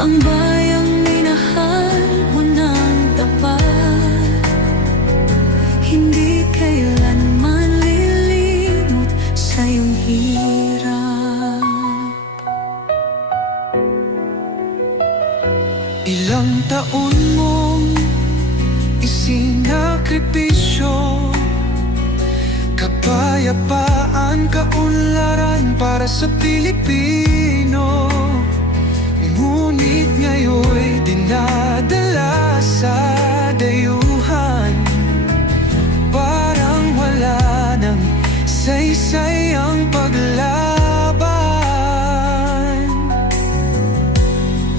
ang bayang minahal mo ng tapat. Hindi kailanman lilimot sa iyong hirap. Ilang taon mong isinakripisyo, kapayapaan, kaunlaran para sa Pilipino.